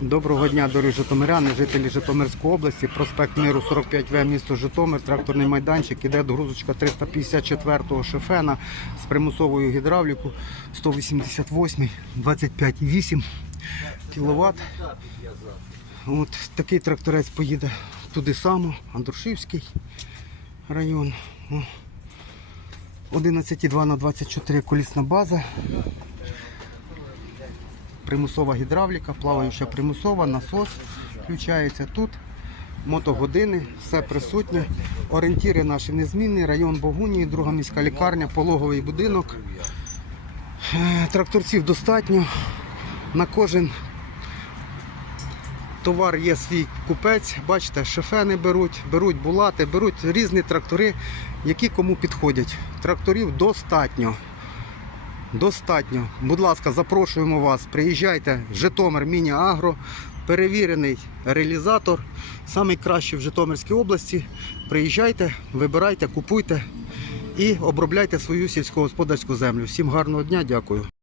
Доброго дня, дорогі житомиряни, жителі Житомирської області, проспект Миру 45В, місто Житомир, тракторний майданчик, іде догрузочка 354-го шефена з примусовою гідравліку 188, 25,8 кВт. От такий тракторець поїде туди само, Андрушівський район. 11,2 на 24 колісна база примусова гідравліка, плаваюча примусова, насос включається тут. Мотогодини, все присутнє. Орієнтіри наші незмінні, район Богунії, друга міська лікарня, пологовий будинок. Е, Тракторців достатньо. На кожен товар є свій купець. Бачите, шефени беруть, беруть булати, беруть різні трактори, які кому підходять. Тракторів достатньо. Достатньо. Будь ласка, запрошуємо вас. Приїжджайте. Житомир Міні-Агро. Перевірений реалізатор. Найкращий в Житомирській області. Приїжджайте, вибирайте, купуйте і обробляйте свою сільськогосподарську землю. Всім гарного дня, дякую.